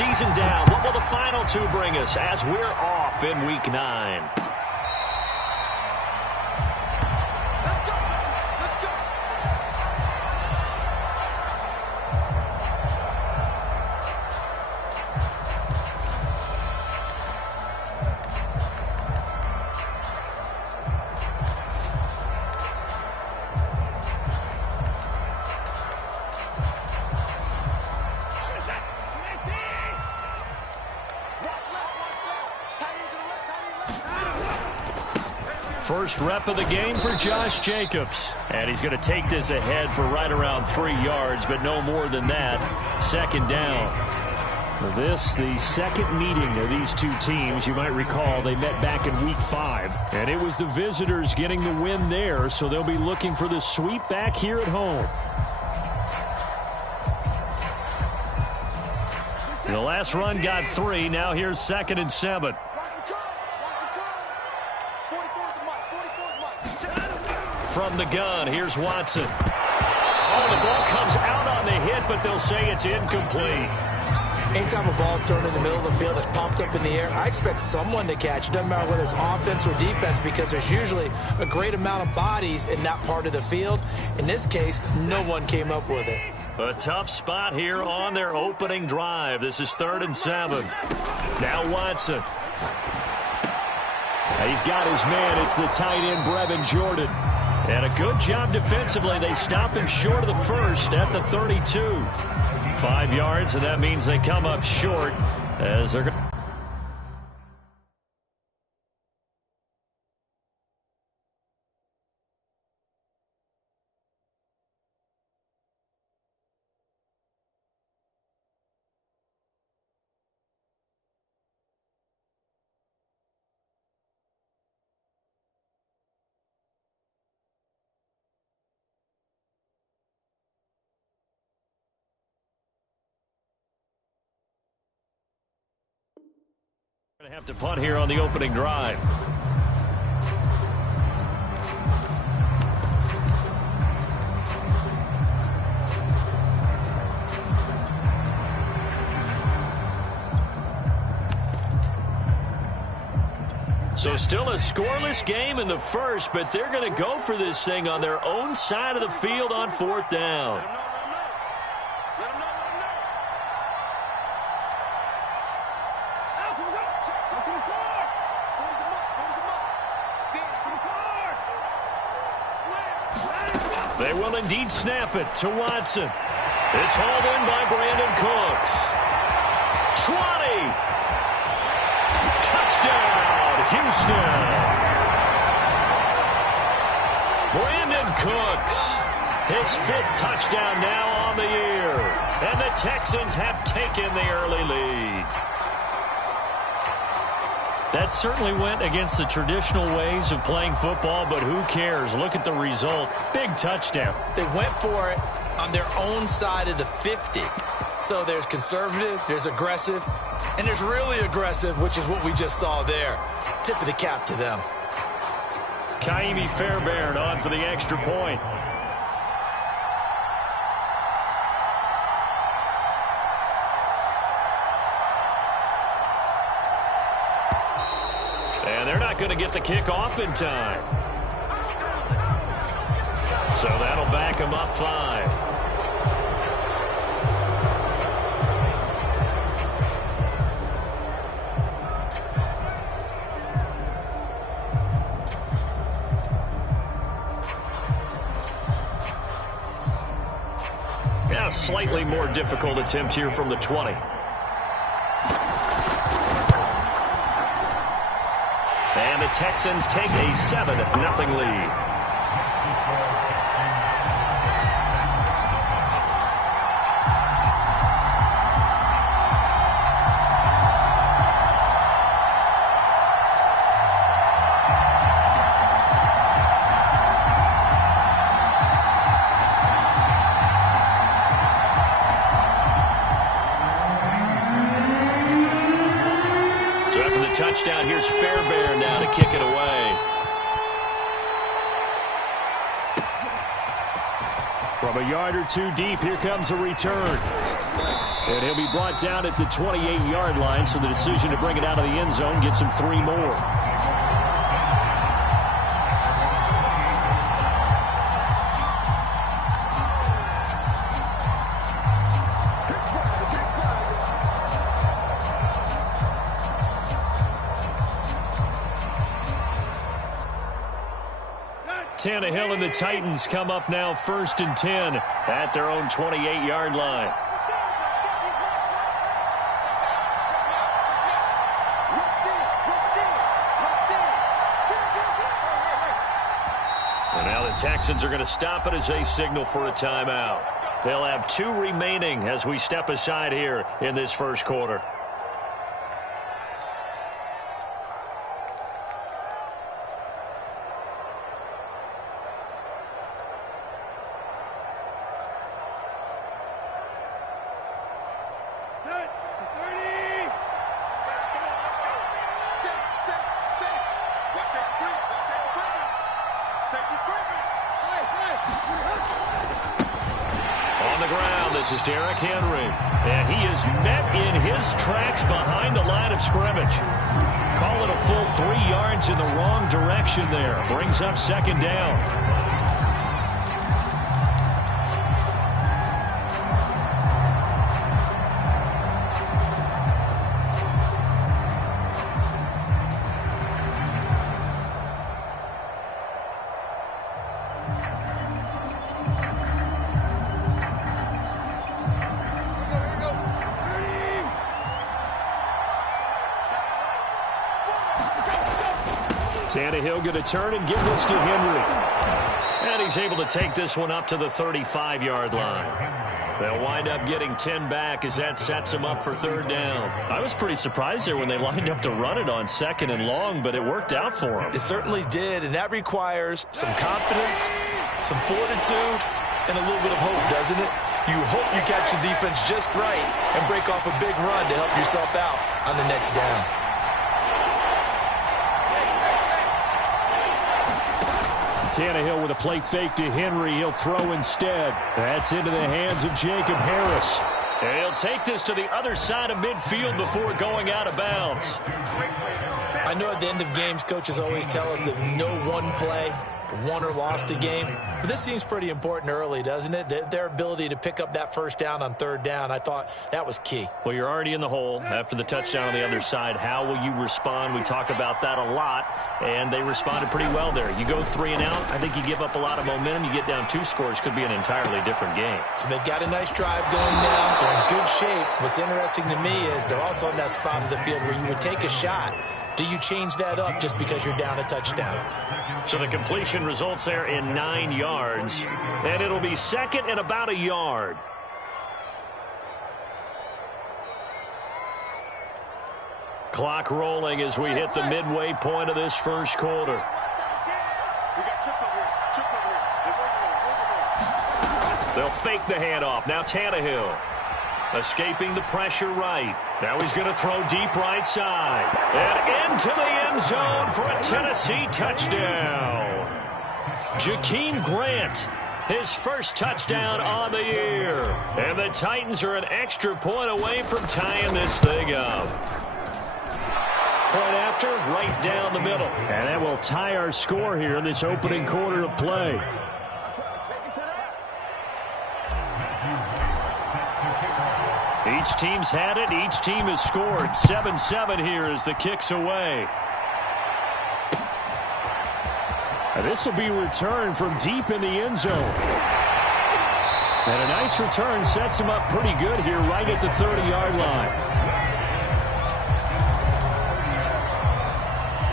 season down. What will the final two bring us as we're off in Week 9? First rep of the game for Josh Jacobs. And he's going to take this ahead for right around 3 yards, but no more than that. Second down. This, the second meeting of these two teams. You might recall they met back in Week 5. And it was the visitors getting the win there, so they'll be looking for the sweep back here at home. The last run got 3. Now here's 2nd and 7. From the gun, here's Watson. Oh, the ball comes out on the hit, but they'll say it's incomplete. Anytime a ball's thrown in the middle of the field that's pumped up in the air, I expect someone to catch. It doesn't matter whether it's offense or defense, because there's usually a great amount of bodies in that part of the field. In this case, no one came up with it. A tough spot here on their opening drive. This is 3rd and 7. Now Watson. He's got his man. It's the tight end, Brevin Jordan. And a good job defensively. They stop him short of the first at the 32. 5 yards, and that means they come up short as they're going to... Going to have to punt here on the opening drive. So still a scoreless game in the first, but they're going to go for this thing on their own side of the field on 4th down. They will indeed snap it to Watson. It's hauled in by Brandon Cooks. 20. Touchdown, Houston. Brandon Cooks, his 5th touchdown now on the year. And the Texans have taken the early lead. That certainly went against the traditional ways of playing football, but who cares? Look at the result. Big touchdown. They went for it on their own side of the 50. So there's conservative, there's aggressive, and there's really aggressive, which is what we just saw there. Tip of the cap to them. Kaimi Fairbairn on for the extra point. And they're not going to get the kick off in time. So that'll back them up 5. Yeah, slightly more difficult attempt here from the 20. And the Texans take a 7-0 lead. Touchdown. Here's Fairbairn now to kick it away. From a yard or two deep, here comes a return. And he'll be brought down at the 28-yard line, so the decision to bring it out of the end zone gets him 3 more. Tannehill and the Titans come up now 1st and 10 at their own 28-yard line. And now the Texans are going to stop it as they signal for a timeout. They'll have 2 remaining as we step aside here in this first quarter. This is Derrick Henry, and he is met in his tracks behind the line of scrimmage. Call it a full 3 yards in the wrong direction there. Brings up 2nd down. Tannehill going to turn and give this to Henry. And he's able to take this one up to the 35-yard line. They'll wind up getting 10 back as that sets them up for 3rd down. I was pretty surprised there when they lined up to run it on 2nd and long, but it worked out for them. It certainly did, and that requires some confidence, some fortitude, and a little bit of hope, doesn't it? You hope you catch the defense just right and break off a big run to help yourself out on the next down. Tannehill with a play fake to Henry. He'll throw instead. That's into the hands of Jacob Harris. And he'll take this to the other side of midfield before going out of bounds. I know at the end of games, coaches always tell us that no one play won or lost a game. But this seems pretty important early, doesn't it? Their ability to pick up that 1st down on 3rd down, I thought that was key. Well, you're already in the hole after the touchdown on the other side. How will you respond? We talk about that a lot, and they responded pretty well there. You go 3 and out, I think you give up a lot of momentum. You get down 2 scores, could be an entirely different game. So they've got a nice drive going now. They're in good shape. What's interesting to me is they're also in that spot of the field where you would take a shot. Do you change that up just because you're down a touchdown? So the completion results there in 9 yards, and it'll be 2nd and about a yard. Clock rolling as we hit the midway point of this first quarter. They'll fake the handoff. Now Tannehill. Escaping the pressure right. Now he's going to throw deep right side. And into the end zone for a Tennessee touchdown. Jakeem Grant, his first touchdown on the year. And the Titans are an extra point away from tying this thing up. Point after, right down the middle. And that will tie our score here in this opening quarter of play. Each team's had it. Each team has scored. 7-7 here as the kick's away. And this will be returned from deep in the end zone. And a nice return sets him up pretty good here right at the 30-yard line.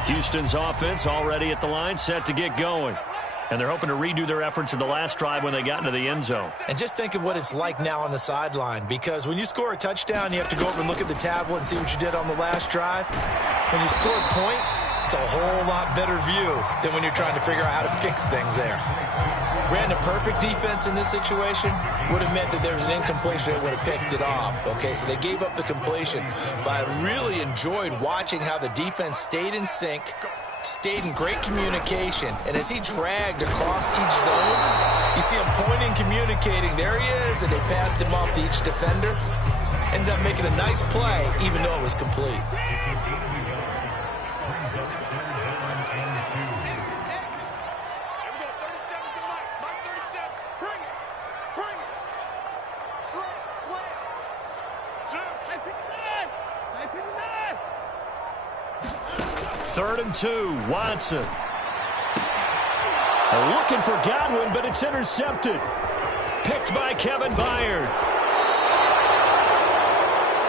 Houston's offense already at the line, set to get going. And they're hoping to redo their efforts in the last drive when they got into the end zone. And just think of what it's like now on the sideline, because when you score a touchdown, you have to go over and look at the tablet and see what you did on the last drive. When you score points, it's a whole lot better view than when you're trying to figure out how to fix things there. Ran a perfect defense in this situation would have meant that there was an incompletion that would have picked it off. Okay, so they gave up the completion. But I really enjoyed watching how the defense stayed in sync, stayed in great communication, and as he dragged across each zone, you see him pointing, communicating. There he is, and they passed him off to each defender. ended up making a nice play, even though it was complete. Third and 2, Watson. Looking for Godwin, but it's intercepted. Picked by Kevin Byard.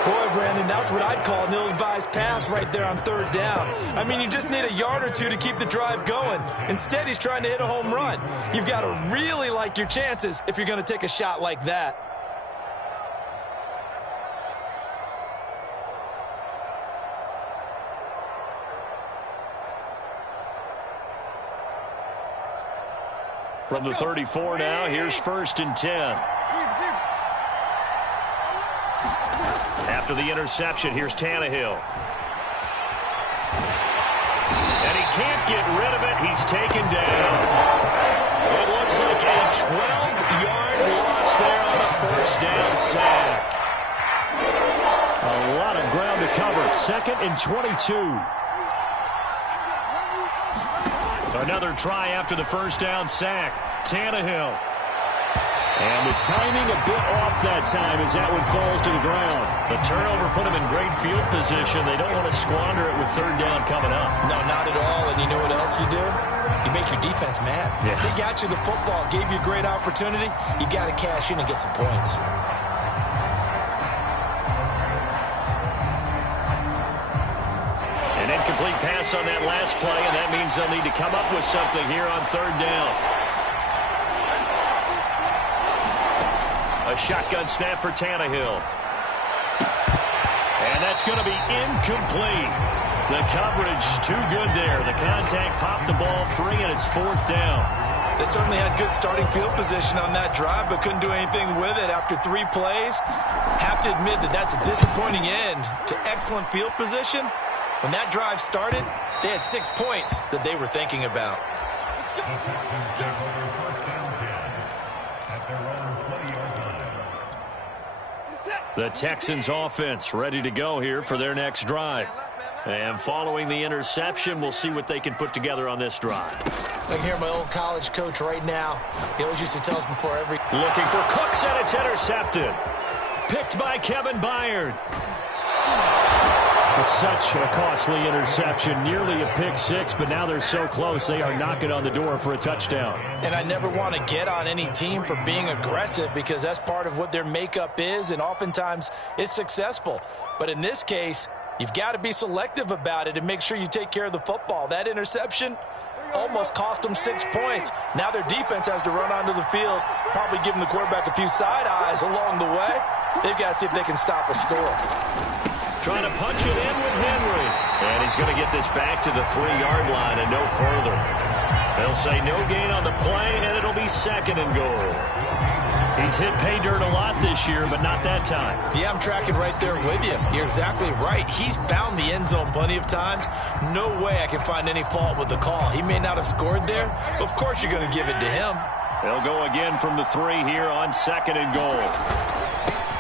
Boy, Brandon, that's what I'd call an ill-advised pass right there on third down. I mean, you just need a yard or two to keep the drive going. Instead, he's trying to hit a home run. You've got to really like your chances if you're going to take a shot like that. From the 34 now, here's 1st and 10. After the interception, here's Tannehill. And he can't get rid of it. He's taken down. It looks like a 12-yard loss there on a 1st down sack. A lot of ground to cover. 2nd and 22. Another try after the 1st down sack. Tannehill. And the timing a bit off that time as that one falls to the ground. The turnover put them in great field position. They don't want to squander it with 3rd down coming up. No, not at all. And you know what else you do? You make your defense mad. Yeah. They got you the football, gave you a great opportunity. You got to cash in and get some points. An incomplete pass on that last play, and that means they'll need to come up with something here on 3rd down. A shotgun snap for Tannehill. And that's going to be incomplete. The coverage too good there. The contact popped the ball free, and it's 4th down. They certainly had good starting field position on that drive, but couldn't do anything with it after 3 plays. Have to admit that that's a disappointing end to excellent field position. When that drive started, they had 6 points that they were thinking about. The Texans offense ready to go here for their next drive. And following the interception, we'll see what they can put together on this drive. I can hear my old college coach right now. He always used to tell us before every... Looking for Cooks, and it's intercepted. Picked by Kevin Byard. It's such a costly interception, nearly a pick six, but now they're so close they are knocking on the door for a touchdown. And I never want to get on any team for being aggressive because that's part of what their makeup is, and oftentimes it's successful. But in this case, you've got to be selective about it and make sure you take care of the football. That interception almost cost them 6 points. Now their defense has to run onto the field, probably giving the quarterback a few side eyes along the way. They've got to see if they can stop a score. Trying to punch it in with Henry. And he's going to get this back to the 3-yard line and no further. They'll say no gain on the play, and it'll be 2nd and goal. He's hit pay dirt a lot this year, but not that time. Yeah, I'm tracking right there with you. You're exactly right. He's found the end zone plenty of times. No way I can find any fault with the call. He may not have scored there, but of course you're going to give it to him. They'll go again from the 3 here on 2nd and goal.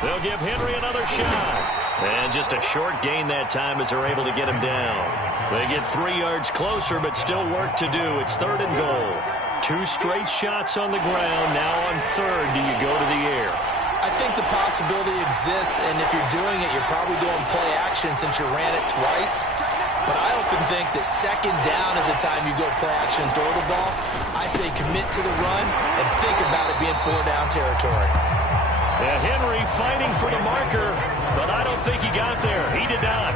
They'll give Henry another shot. And just a short gain that time as they're able to get him down. They get 3 yards closer, but still work to do. It's 3rd and goal. 2 straight shots on the ground. Now on 3rd, do you go to the air? I think the possibility exists, and if you're doing it, you're probably doing play action since you ran it twice. But I often think that 2nd down is the time you go play action and throw the ball. I say commit to the run and think about it being 4-down territory. Yeah, Henry fighting for the marker, but I don't think he got there. He did not.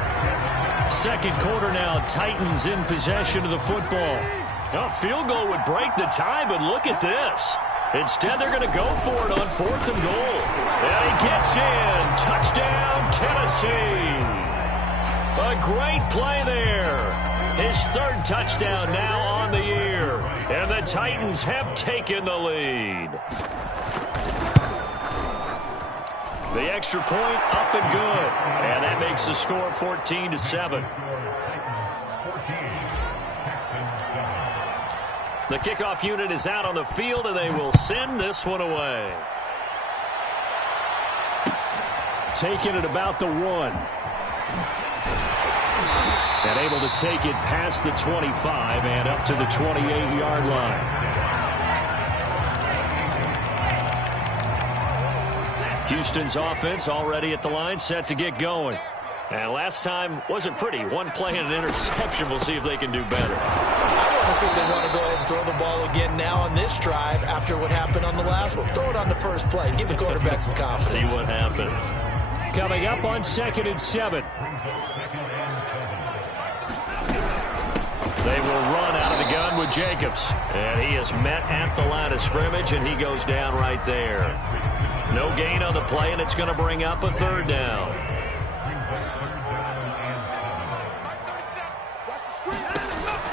2nd quarter now, Titans in possession of the football. A field goal would break the tie, but look at this. Instead, they're going to go for it on 4th and goal. And he gets in. Touchdown, Tennessee. A great play there. His 3rd touchdown now on the year. And the Titans have taken the lead. The extra point up and good. And that makes the score 14-7. The kickoff unit is out on the field, and they will send this one away. taken at about the 1. And able to take it past the 25 and up to the 28-yard line. Houston's offense already at the line, set to get going. And last time wasn't pretty. One play and an interception. We'll see if they can do better. I want to see if they want to go ahead and throw the ball again now on this drive after what happened on the last one. Throw it on the first play and give the quarterback some confidence. See what happens. Coming up on 2nd and 7. They will run out of the gun with Jacobs. And he is met at the line of scrimmage, and he goes down right there. No gain on the play, and it's going to bring up a 3rd down.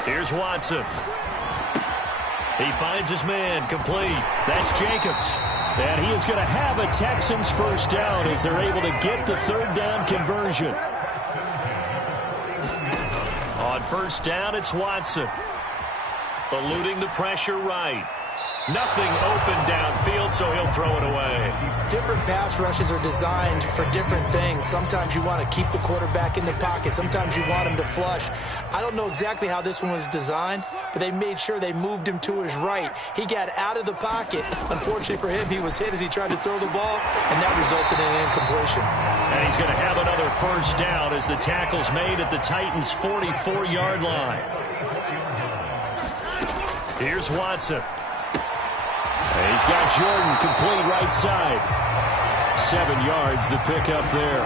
Here's Watson. He finds his man, complete. That's Jacobs. And he is going to have a Texans 1st down as they're able to get the 3rd down conversion. On 1st down, it's Watson. Eluding the pressure right. Nothing open downfield, so he'll throw it away. Different pass rushes are designed for different things. Sometimes you want to keep the quarterback in the pocket. Sometimes you want him to flush. I don't know exactly how this one was designed, but they made sure they moved him to his right. He got out of the pocket. Unfortunately for him, he was hit as he tried to throw the ball, and that resulted in an incompletion. And he's going to have another 1st down as the tackle's made at the Titans' 44-yard line. Here's Watson. He's got Jordan complete right side. 7 yards, the pickup there.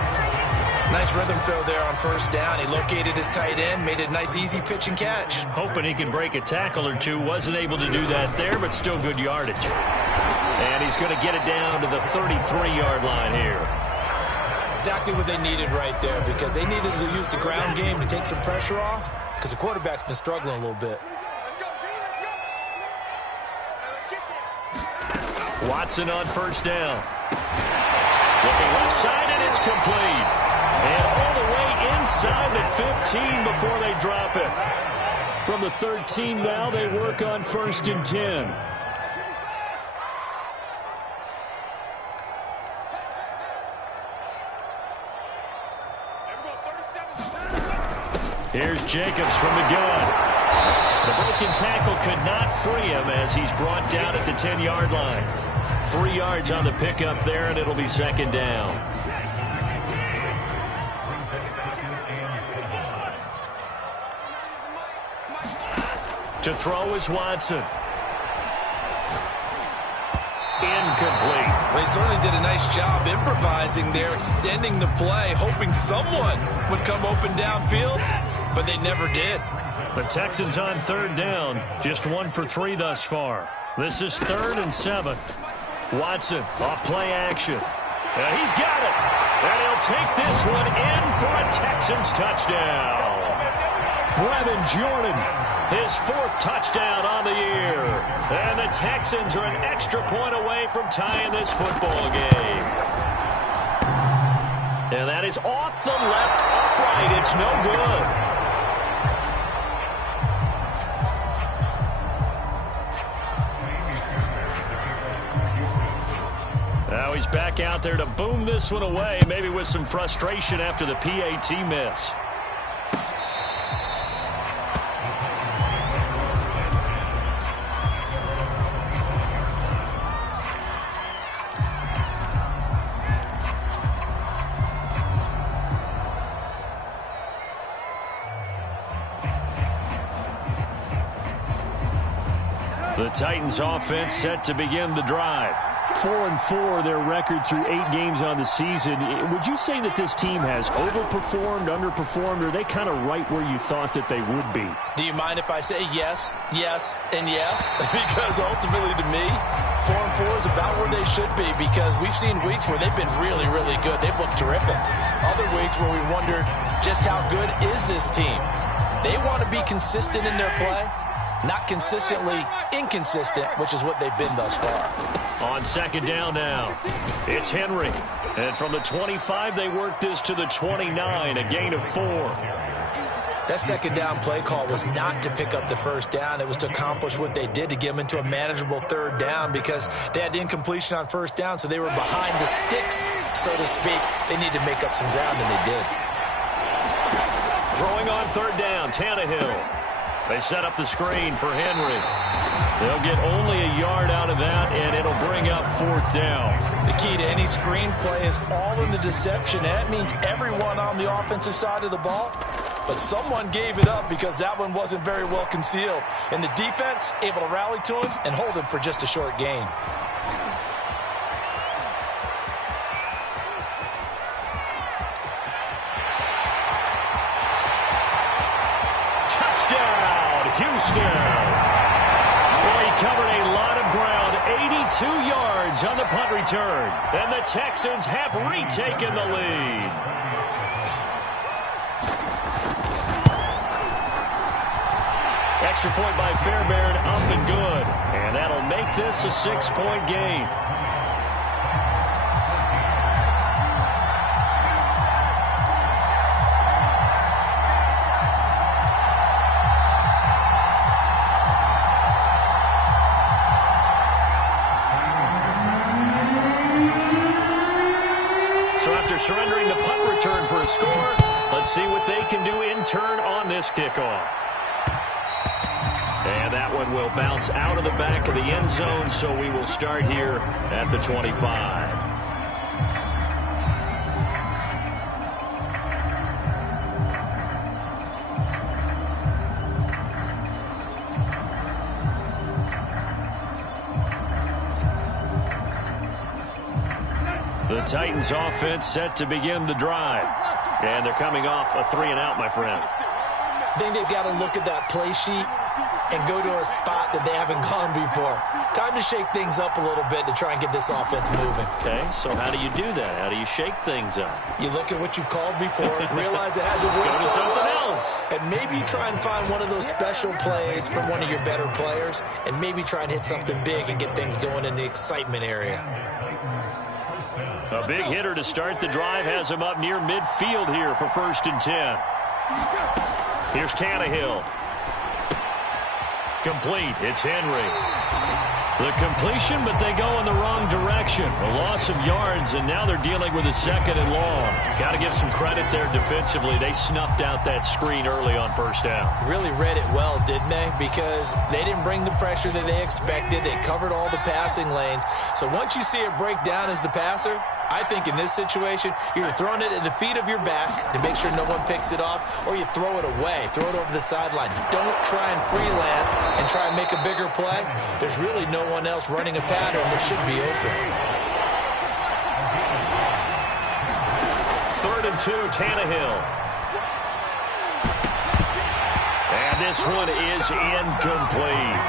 Nice rhythm throw there on 1st down. He located his tight end, made a nice easy pitch and catch. Hoping he can break a tackle or two. Wasn't able to do that there, but still good yardage. And he's going to get it down to the 33-yard line here. Exactly what they needed right there, because they needed to use the ground game to take some pressure off, because the quarterback's been struggling a little bit. Watson on 1st down. Looking left side, and it's complete. And all the way inside the 15 before they drop it. From the 13 now, they work on 1st and 10. Here's Jacobs from the gun. The broken tackle could not free him as he's brought down at the 10-yard line. 3 yards on the pickup there, and it'll be 2nd down. To throw is Watson. Incomplete. Well, he certainly did a nice job improvising there, extending the play, hoping someone would come open downfield, but they never did. The Texans on 3rd down, just 1 for 3 thus far. This is 3rd and 7. Watson off play action. And he's got it. And he'll take this one in for a Texans touchdown. Brevin Jordan, his 4th touchdown on the year. And the Texans are an extra point away from tying this football game. And that is off the left upright. It's no good. Now he's back out there to boom this one away, maybe with some frustration after the PAT miss. The Titans offense set to begin the drive. 4-4 their record through 8 games on the season. Would you say that this team has overperformed, underperformed, or are they kind of right where you thought that they would be? Do you mind if I say yes, yes, and yes? Because ultimately to me, 4-4 is about where they should be, because we've seen weeks where they've been really, really good. They've looked terrific. Other weeks where we wondered just how good is this team. They want to be consistent in their play, not consistently inconsistent, which is what they've been thus far. On 2nd down now, it's Henry. And from the 25, they work this to the 29, a gain of 4. That second down play call was not to pick up the first down. It was to accomplish what they did, to get them into a manageable third down, because they had the incompletion on first down, so they were behind the sticks, so to speak. They needed to make up some ground, and they did. Throwing on third down, Tannehill. They set up the screen for Henry. They'll get only a yard out of that, and it'll bring up fourth down. The key to any screen play is all in the deception. That means everyone on the offensive side of the ball, but someone gave it up because that one wasn't very well concealed. And the defense able to rally to him and hold him for just a short gain. Houston. Well, he covered a lot of ground, 82 yards on the punt return. And the Texans have retaken the lead. Extra point by Fairbairn, up and good. And that'll make this a 6-point game. Surrendering the punt return for a score. Let's see what they can do in turn on this kickoff. And that one will bounce out of the back of the end zone, so we will start here at the 25. The Titans offense set to begin the drive. And they're coming off a 3-and-out, my friend. I think they've got to look at that play sheet and go to a spot that they haven't gone before. Time to shake things up a little bit to try and get this offense moving. Okay, so how do you do that? How do you shake things up? You look at what you've called before, realize it hasn't worked. Go to something else. And maybe try and find one of those special plays from one of your better players, and maybe try and hit something big and get things going in the excitement area. A big hitter to start the drive has him up near midfield here for 1st and 10. Here's Tannehill. Complete. It's Henry. The completion, but they go in the wrong direction. A loss of yards, and now they're dealing with a 2nd and long. Got to give some credit there defensively. They snuffed out that screen early on 1st down. Really read it well, didn't they? Because they didn't bring the pressure that they expected. They covered all the passing lanes. So once you see it break down as the passer, I think in this situation, you're either throwing it at the feet of your back to make sure no one picks it off, or you throw it away, throw it over the sideline. Don't try and freelance and try and make a bigger play. There's really no one else running a pattern that should be open. 3rd and 2, Tannehill. And this one is incomplete.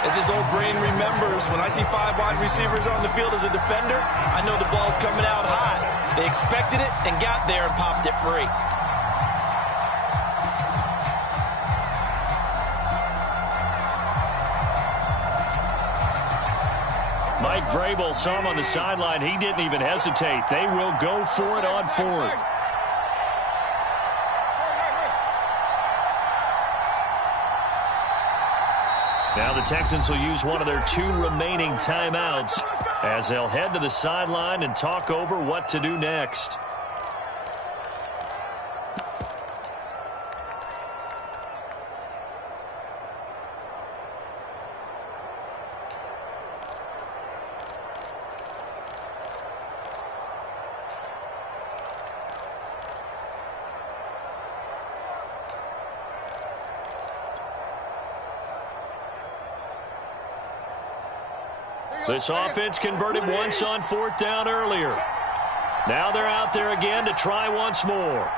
As his old brain remembers, when I see 5 wide receivers on the field as a defender, I know the ball's coming out high. They expected it and got there and popped it free. Mike Vrabel saw him on the sideline. He didn't even hesitate. They will go for it on 4th. Now the Texans will use one of their 2 remaining timeouts as they'll head to the sideline and talk over what to do next. This offense converted once on 4th down earlier. Now they're out there again to try once more.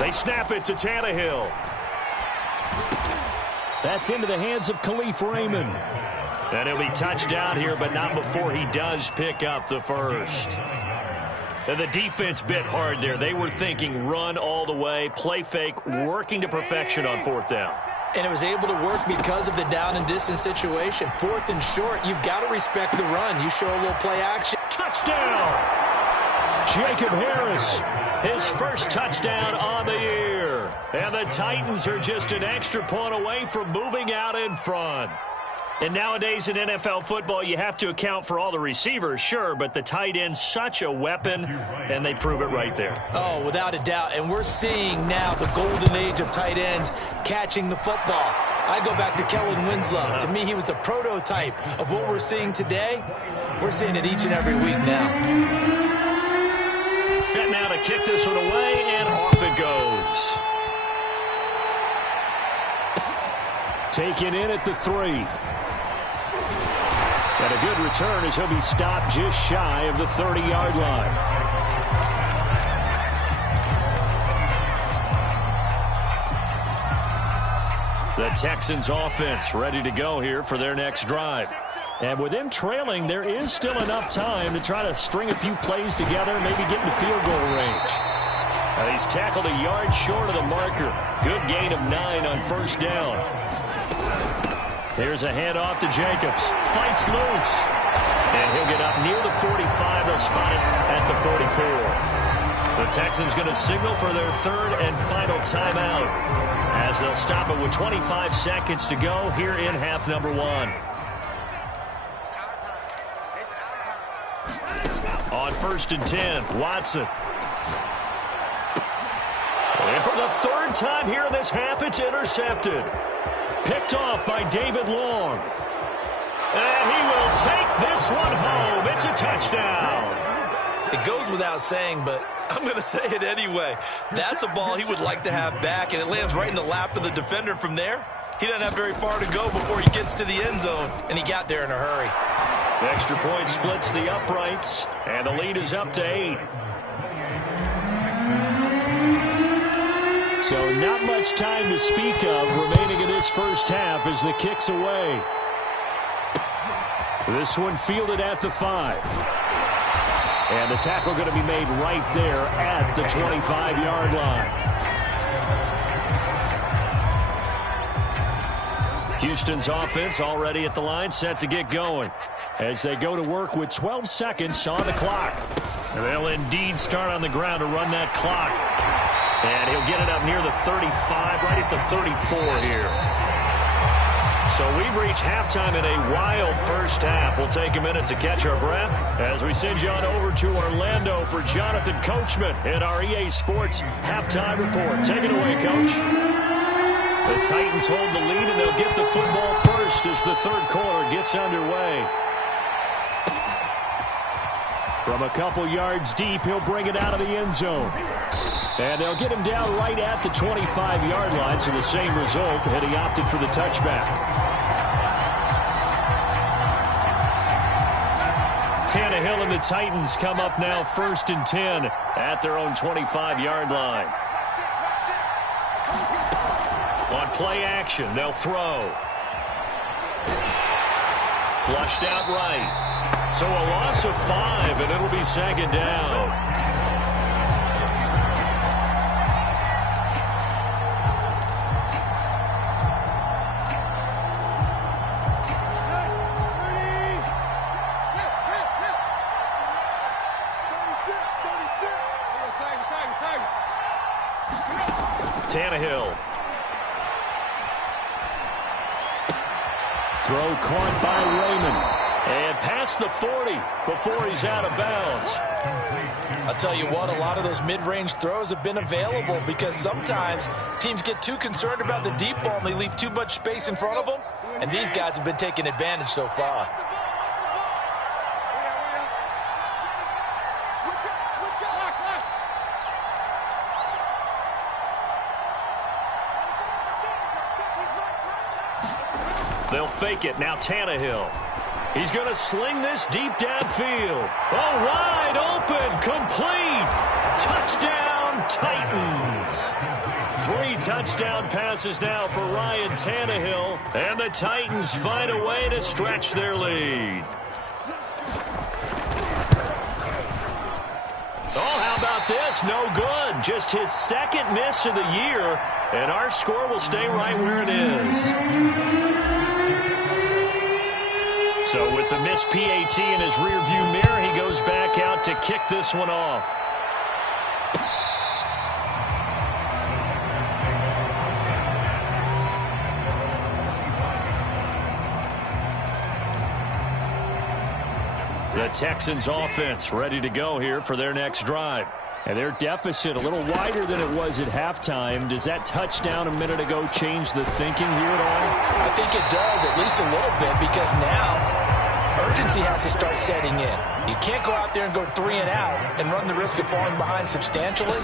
They snap it to Tannehill. That's into the hands of Khalif Raymond. And he'll be touched down here, but not before he does pick up the first. And the defense bit hard there. They were thinking run all the way, play fake, working to perfection on 4th down. And it was able to work because of the down and distance situation. 4th and short, you've got to respect the run. You show a little play action. Touchdown! Jacob Harris, his first touchdown on the year. And the Titans are just an extra point away from moving out in front. And nowadays in NFL football, you have to account for all the receivers, sure, but the tight end's such a weapon, and they prove it right there. Oh, without a doubt. And we're seeing now the golden age of tight ends catching the football. I go back to Kellen Winslow. To me, he was the prototype of what we're seeing today. We're seeing it each and every week now. Set now to kick this one away, and off it goes. Taken in at the 3. And a good return as he'll be stopped just shy of the 30-yard line. The Texans offense ready to go here for their next drive. And with them trailing, there is still enough time to try to string a few plays together, maybe get into field goal range. He's tackled a yard short of the marker. Good gain of 9 on first down. Here's a handoff to Jacobs. Fights loose. And he'll get up near the 45. They'll spot it at the 44. The Texans going to signal for their 3rd and final timeout as they'll stop it with 25 seconds to go here in half number 1. On 1st and 10, Watson. And for the 3rd time here in this half, it's intercepted. Picked off by David Long. And he will take this one home. It's a touchdown. It goes without saying, but I'm going to say it anyway. That's a ball he would like to have back, and it lands right in the lap of the defender from there. He doesn't have very far to go before he gets to the end zone, and he got there in a hurry. The extra point splits the uprights, and the lead is up to 8. So not much time to speak of remaining in this first half as the kick's away. This one fielded at the 5. And the tackle going to be made right there at the 25-yard line. Houston's offense already at the line, set to get going as they go to work with 12 seconds on the clock. And they'll indeed start on the ground to run that clock. And he'll get it up near the 35, right at the 34 here. So we've reached halftime in a wild first half. We'll take a minute to catch our breath as we send you on over to Orlando for Jonathan Coachman in our EA Sports Halftime Report. Take it away, Coach. The Titans hold the lead, and they'll get the football first as the 3rd quarter gets underway. From a couple yards deep, he'll bring it out of the end zone. And they'll get him down right at the 25-yard line, so the same result, and he opted for the touchback. Tannehill and the Titans come up now 1st and 10 at their own 25-yard line. On play action, they'll throw. Flushed out right. So a loss of 5, and it'll be 2nd down. Tannehill. Throw caught by Raymond. And past the 40 before he's out of bounds. I'll tell you what, a lot of those mid-range throws have been available because sometimes teams get too concerned about the deep ball and they leave too much space in front of them. And these guys have been taking advantage so far. They'll fake it. Now Tannehill. He's going to sling this deep downfield. Oh, wide open. Complete. Touchdown, Titans. 3 touchdown passes now for Ryan Tannehill. And the Titans find a way to stretch their lead. Oh, how about about this? No good. Just his second miss of the year, and our score will stay right where it is. So with the missed PAT in his rearview mirror, he goes back out to kick this one off. The Texans offense ready to go here for their next drive. And their deficit a little wider than it was at halftime. Does that touchdown a minute ago change the thinking here at all? I think it does, at least a little bit, because now urgency has to start setting in. You can't go out there and go 3 and out and run the risk of falling behind substantially,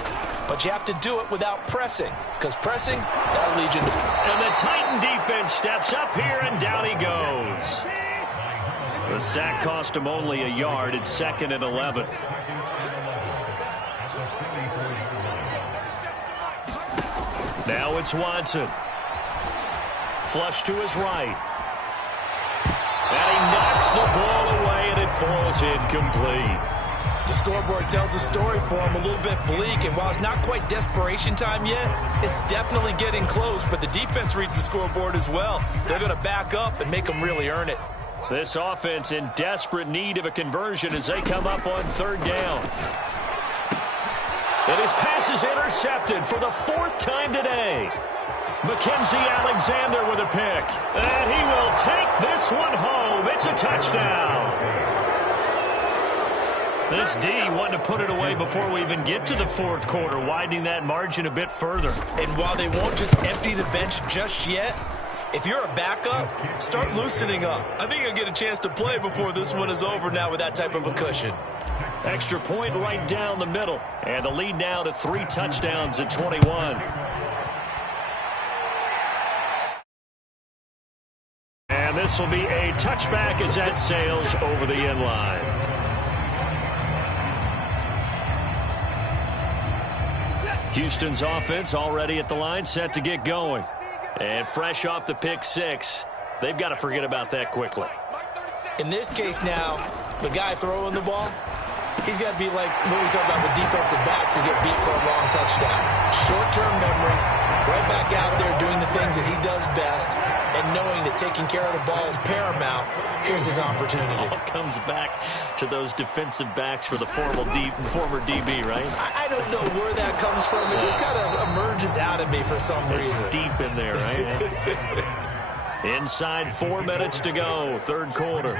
but you have to do it without pressing, because pressing, that'll lead you to... And the Titan defense steps up here, and down he goes. The sack cost him only a yard. It's 2nd and 11. Now it's Watson. Flush to his right. And he knocks the ball away, and it falls incomplete. The scoreboard tells a story for him, a little bit bleak, and while it's not quite desperation time yet, it's definitely getting close, but the defense reads the scoreboard as well. They're going to back up and make them really earn it. This offense in desperate need of a conversion as they come up on 3rd down. And his pass is intercepted for the 4th time today. Mackenzie Alexander with a pick. And he will take this one home. It's a touchdown. This D wanted to put it away before we even get to the 4th quarter, widening that margin a bit further. And while they won't just empty the bench just yet, if you're a backup, start loosening up. I think you'll get a chance to play before this one is over now with that type of a cushion. Extra point right down the middle. And the lead now to 3 touchdowns at 21. And this will be a touchback as that sails over the end line. Houston's offense already at the line, set to get going. And fresh off the pick 6, they've got to forget about that quickly. In this case now, the guy throwing the ball, he's got to be like when we talk about the defensive backs who get beat for a long touchdown. Short-term memory, right back out there doing the things that he does best, and knowing that taking care of the ball is paramount. Here's his opportunity. All comes back to those defensive backs for the former DB, right? I don't know where that comes from. It just kind of emerges out of me for some reason. It's deep in there, right? Inside 4 minutes to go, 3rd quarter.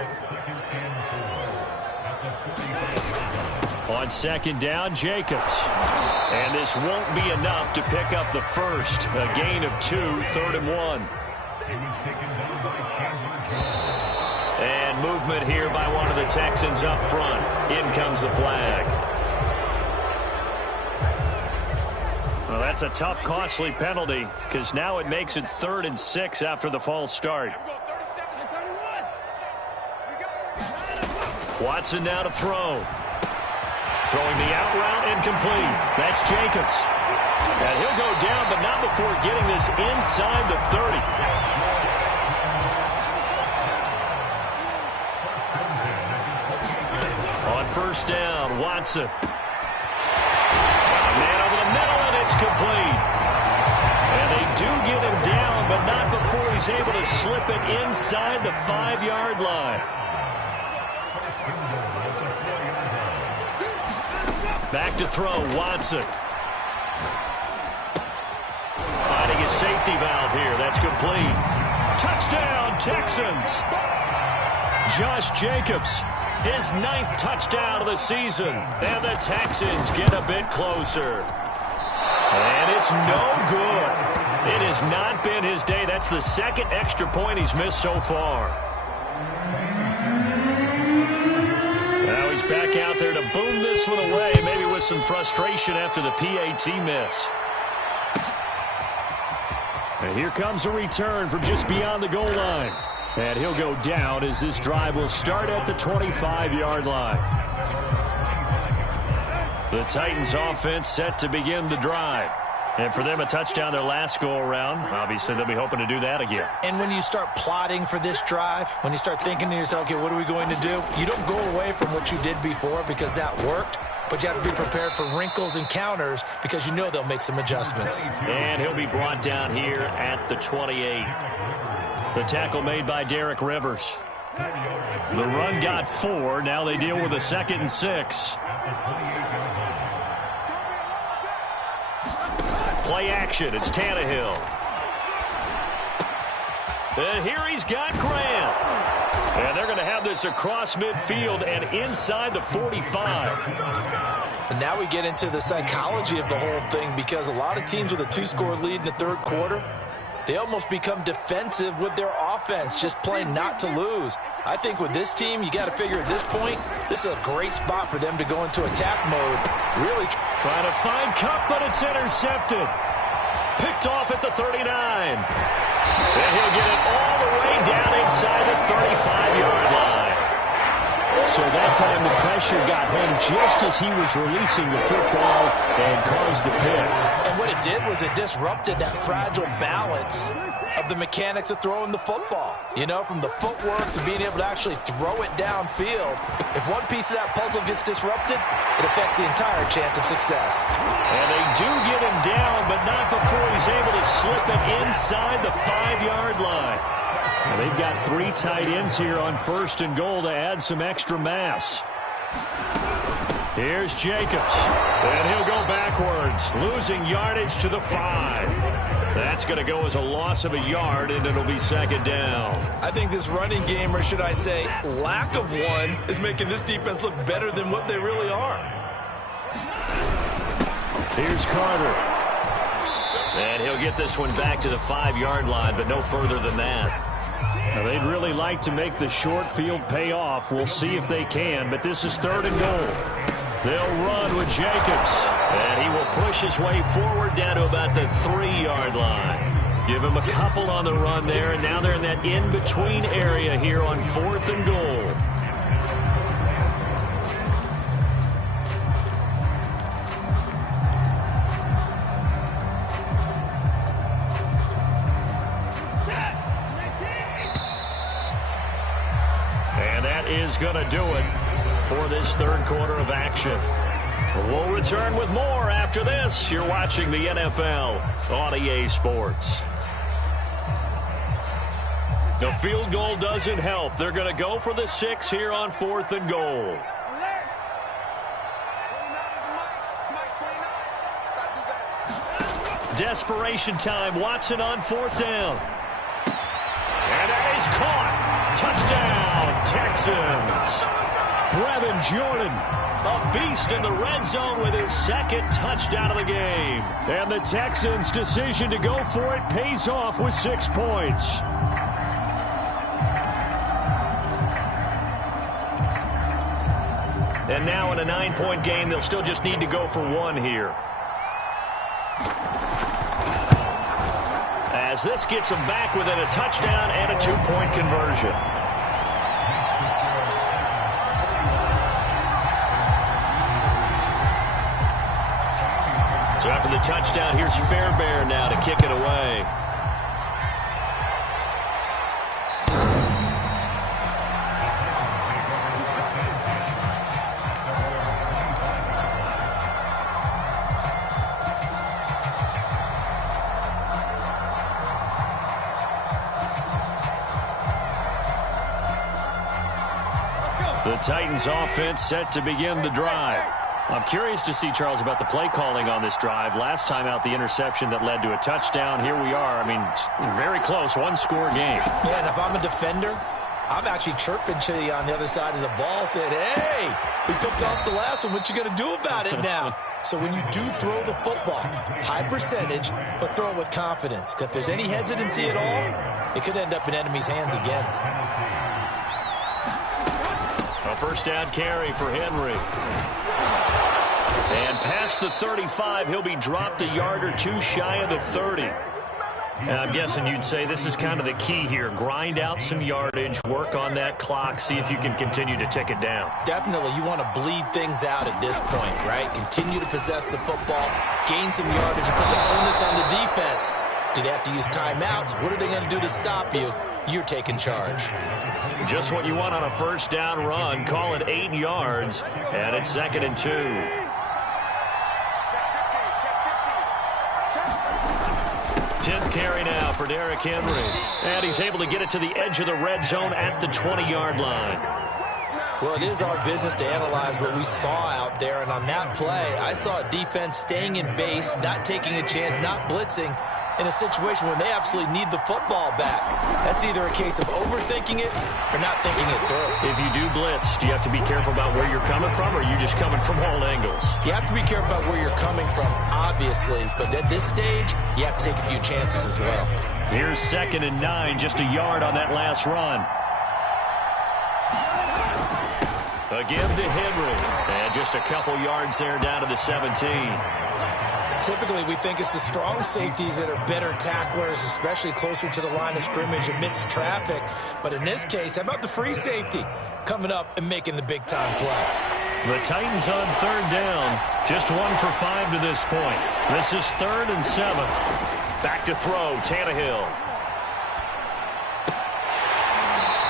On 2nd down, Jacobs. And this won't be enough to pick up the first. A gain of 2, 3rd and 1. And movement here by one of the Texans up front. In comes the flag. Well, that's a tough, costly penalty because now it makes it 3rd and 6 after the false start. Watson now to throw. Throwing the out route incomplete. That's Jacobs. And he'll go down, but not before getting this inside the 30. On 1st down, Watson. Man over the middle, and it's complete. And they do get him down, but not before he's able to slip it inside the 5-yard line. Back to throw, Watson. Finding his safety valve here. That's complete. Touchdown, Texans. Josh Jacobs, his 9th touchdown of the season. And the Texans get a bit closer. And it's no good. It has not been his day. That's the 2nd extra point he's missed so far. Now he's back out there to boom this one away, maybe with some frustration after the PAT miss. And here comes a return from just beyond the goal line. And he'll go down as this drive will start at the 25-yard line. The Titans offense set to begin the drive. And for them, a touchdown their last go-around. Obviously, they'll be hoping to do that again. And when you start plotting for this drive, when you start thinking to yourself, okay, what are we going to do? You don't go away from what you did before because that worked. but you have to be prepared for wrinkles and counters because you know they'll make some adjustments. And he'll be brought down here at the 28. The tackle made by Derek Rivers. The run got 4. Now they deal with a 2nd and 6. Play action. It's Tannehill. And here he's got Grant. And they're going to have this across midfield and inside the 45. And now we get into the psychology of the whole thing, because a lot of teams with a 2-score lead in the third quarter, they almost become defensive with their offense, just playing not to lose. I think with this team, you got to figure at this point, this is a great spot for them to go into attack mode. Really trying to find Kupp, but it's intercepted. Picked off at the 39. And he'll get it all the way down inside the 35-yard line. So that time the pressure got him just as he was releasing the football and caused the pick. And what it did was it disrupted that fragile balance of the mechanics of throwing the football. You know, from the footwork to being able to actually throw it downfield. If one piece of that puzzle gets disrupted, it affects the entire chance of success. And they do get him down, but not before he's able to slip it inside the 5-yard line. Well, they've got 3 tight ends here on 1st and goal to add some extra mass. Here's Jacobs. And he'll go backwards, losing yardage to the 5. That's going to go as a loss of a yard, and it'll be 2nd down. I think this running game, or should I say lack of one, is making this defense look better than what they really are. Here's Carter. And he'll get this one back to the 5-yard line, but no further than that. Now, they'd really like to make the short field pay off. We'll see if they can, but this is 3rd and goal. They'll run with Jacobs, and he will push his way forward down to about the 3-yard line. Give him a couple on the run there, and now they're in that in-between area here on 4th and goal. And that is going to do it for this third quarter of action. We'll return with more after this. You're watching the NFL on EA Sports. The field goal doesn't help. They're going to go for the 6 here on 4th and goal. Desperation time. Watson on 4th down. And that is caught. Touchdown, Texans. Brevin Jordan, a beast in the red zone with his 2nd touchdown of the game. And the Texans' decision to go for it pays off with 6 points. And now in a 9-point game, they'll still just need to go for 1 here. As this gets them back within a touchdown and a 2-point conversion. So after the touchdown, here's Fairbairn now to kick it away. The Titans offense set to begin the drive. I'm curious to see, Charles, about the play calling on this drive. Last time out, the interception that led to a touchdown. Here we are. I mean, very close, 1-score game. Yeah, and if I'm a defender, I'm actually chirping to you on the other side of the ball, saying, hey, we picked off the last one. What you going to do about it now? So when you do throw the football, high percentage, but throw it with confidence. Because if there's any hesitancy at all, it could end up in enemy's hands again. A 1st down carry for Henry. And past the 35, he'll be dropped a yard or 2 shy of the 30. And I'm guessing you'd say this is kind of the key here. Grind out some yardage, work on that clock, see if you can continue to tick it down. Definitely, you want to bleed things out at this point, right? Continue to possess the football, gain some yardage, and put the onus on the defense. Do they have to use timeouts? What are they going to do to stop you? you're taking charge. Just what you want on a first down run. Call it 8 yards, and it's 2nd and 2. Tenth carry now for Derrick Henry. And he's able to get it to the edge of the red zone at the 20-yard line. Well, it is our business to analyze what we saw out there. And on that play, I saw a defense staying in base, not taking a chance, not blitzing in a situation where they absolutely need the football back. That's either a case of overthinking it or not thinking it through. If you do blitz, do you have to be careful about where you're coming from, or are you just coming from all angles? You have to be careful about where you're coming from, obviously. But at this stage, you have to take a few chances as well. Here's 2nd and 9, just a yard on that last run. Again to Henry. And just a couple yards there down to the 17. Typically, we think it's the strong safeties that are better tacklers, especially closer to the line of scrimmage amidst traffic. But in this case, how about the free safety coming up and making the big-time play? The Titans on 3rd down. Just 1 for 5 to this point. This is 3rd and 7. Back to throw, Tannehill.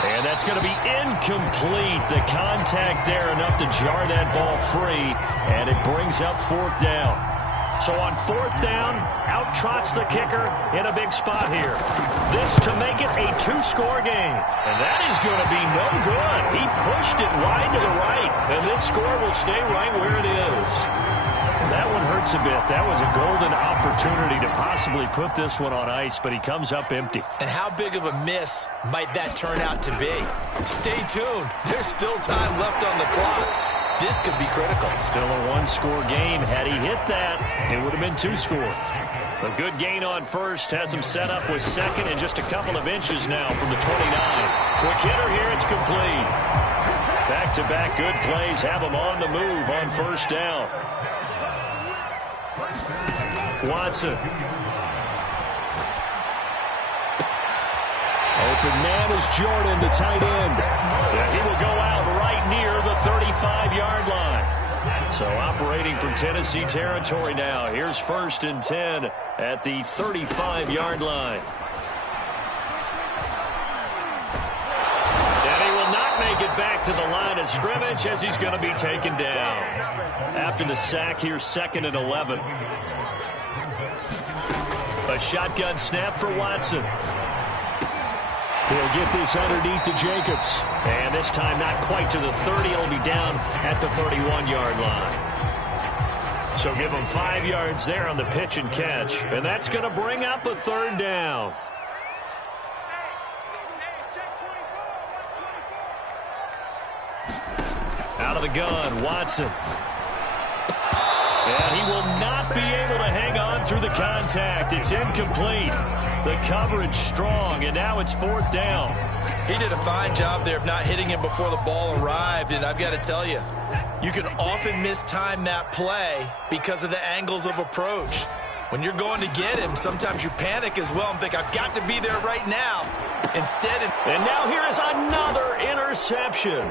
And that's going to be incomplete. The contact there enough to jar that ball free, and it brings up 4th down. So on 4th down, out trots the kicker in a big spot here. This to make it a 2-score game. And that is going to be no good. He pushed it wide to the right, and this score will stay right where it is. That one hurts a bit. That was a golden opportunity to possibly put this one on ice, but he comes up empty. And how big of a miss might that turn out to be? Stay tuned. There's still time left on the clock. This could be critical. Still a 1-score game. Had he hit that, it would have been 2 scores. A good gain on first has him set up with 2nd and just a couple of inches now from the 29. Quick hitter here, it's complete. Back-to-back good plays have him on the move on 1st down. Watson. Open man is Jordan, the tight end. And he will go out right near the 35-yard line. So operating from Tennessee territory now. Here's 1st and 10 at the 35-yard line. And he will not make it back to the line of scrimmage as he's going to be taken down. After the sack, here's 2nd and 11. A shotgun snap for Watson. He'll get this underneath to Jacobs. And this time not quite to the 30. It'll be down at the 31-yard line. So give him 5 yards there on the pitch and catch. And that's going to bring up a 3rd down. Out of the gun, Watson. And he will not be able to hang on through the contact. It's incomplete. The coverage strong, and now it's 4th down. He did a fine job there of not hitting him before the ball arrived, and I've got to tell you, you can often mistime that play because of the angles of approach. When you're going to get him, sometimes you panic as well and think, I've got to be there right now. Instead, and now here is another interception.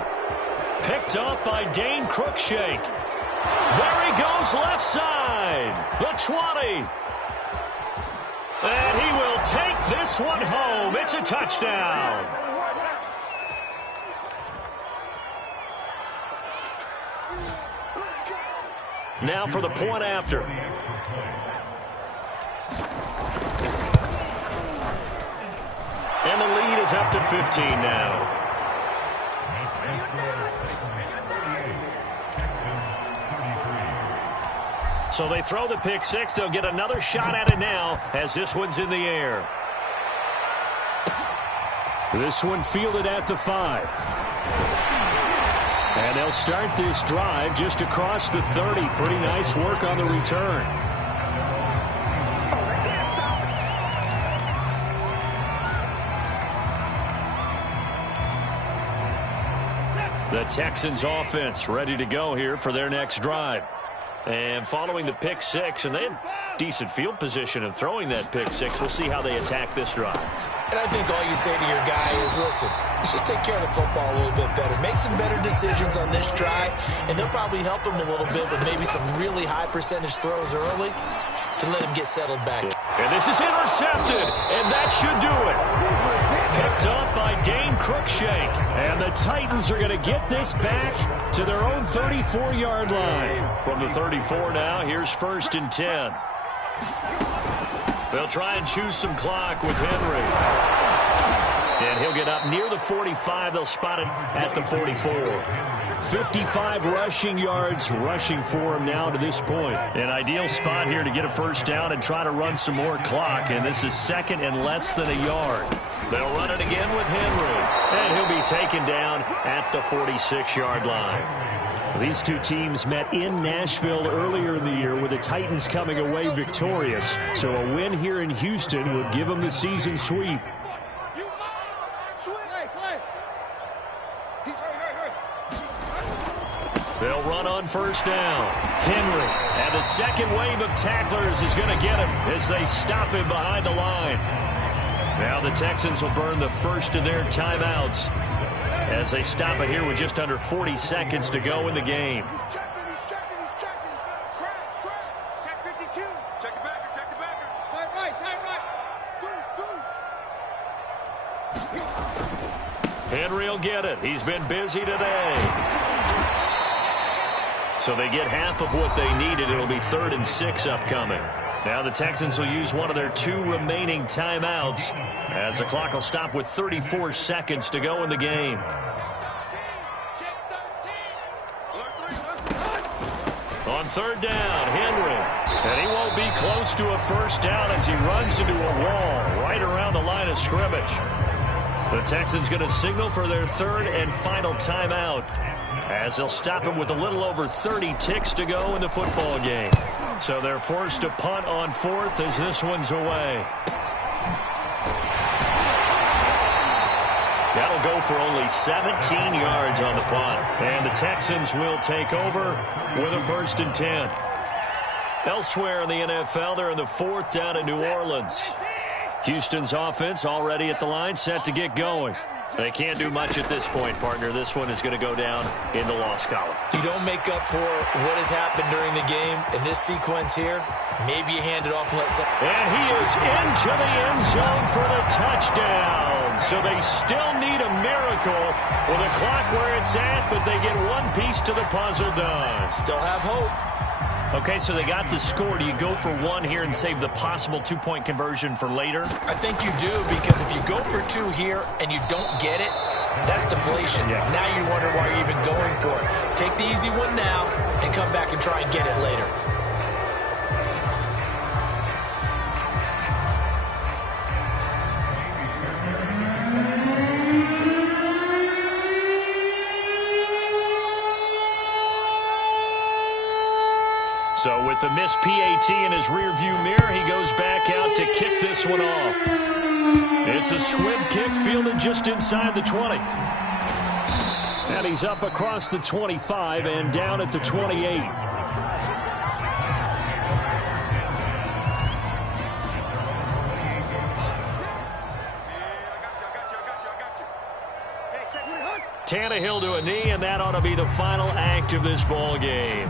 Picked up by Dane Cruikshank. There he goes left side. The 20. And he will take this one home. It's a touchdown. Now for the point after. And the lead is up to 15 now. So they throw the pick six. They'll get another shot at it now as this one's in the air. This one fielded at the 5. And they'll start this drive just across the 30. Pretty nice work on the return. The Texans offense ready to go here for their next drive. And following the pick six, and they had decent field position in throwing that pick six. We'll see how they attack this drive. And I think all you say to your guy is, listen, let's just take care of the football a little bit better. Make some better decisions on this drive, and they'll probably help him a little bit with maybe some really high percentage throws early to let him get settled back. And this is intercepted, and that should do it. Picked up by Dane Cruikshank. And the Titans are going to get this back to their own 34-yard line. From the 34 now, here's 1st and 10. They'll try and choose some clock with Henry. And he'll get up near the 45. They'll spot it at the 44. 55 rushing yards rushing for him now to this point. An ideal spot here to get a first down and try to run some more clock. And this is 2nd and less than a yard. They'll run it again with Henry. And he'll be taken down at the 46-yard line. These two teams met in Nashville earlier in the year with the Titans coming away victorious. So a win here in Houston would give them the season sweep. They'll run on first down. Henry, and the second wave of tacklers is going to get him as they stop him behind the line. Now the Texans will burn the first of their timeouts as they stop it here with just under 40 seconds to go in the game. He's checking. Crash. Check 52. Check the backer. Tight right. Goose. Henry will get it. He's been busy today. So they get half of what they needed. It'll be 3rd and 6 upcoming. Now the Texans will use one of their 2 remaining timeouts as the clock will stop with 34 seconds to go in the game. On 3rd down, Henry. And he won't be close to a first down as he runs into a wall right around the line of scrimmage. The Texans going to signal for their 3rd and final timeout as they'll stop him with a little over 30 ticks to go in the football game. So they're forced to punt on 4th as this one's away. That'll go for only 17 yards on the punt. And the Texans will take over with a 1st and 10. Elsewhere in the NFL, they're in the 4th down in New Orleans. Houston's offense already at the line, set to get going. They can't do much at this point, partner. This one is going to go down in the loss column. You don't make up for what has happened during the game in this sequence here. Maybe you hand it off and let some. And he is into the end zone for the touchdown. So they still need a miracle with the clock where it's at, but they get one piece to the puzzle done. Still have hope. Okay, so they got the score. Do you go for 1 here and save the possible 2-point conversion for later? I think you do, because if you go for 2 here and you don't get it, that's deflation. Yeah. Now you wonder why you're even going for it. Take the easy one now and come back and try and get it later. So with the missed PAT in his rearview mirror, he goes back out to kick this one off. It's a squib kick fielded just inside the 20. And he's up across the 25 and down at the 28. Tannehill to a knee, and that ought to be the final act of this ball game.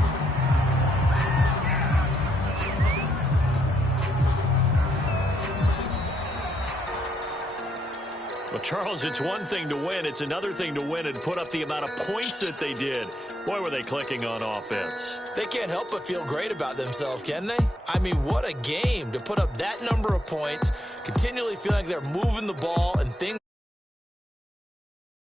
Well, Charles, it's one thing to win. It's another thing to win and put up the amount of points that they did. Boy, were they clicking on offense. They can't help but feel great about themselves, can they? I mean, what a game to put up that number of points, continually feeling like they're moving the ball and things.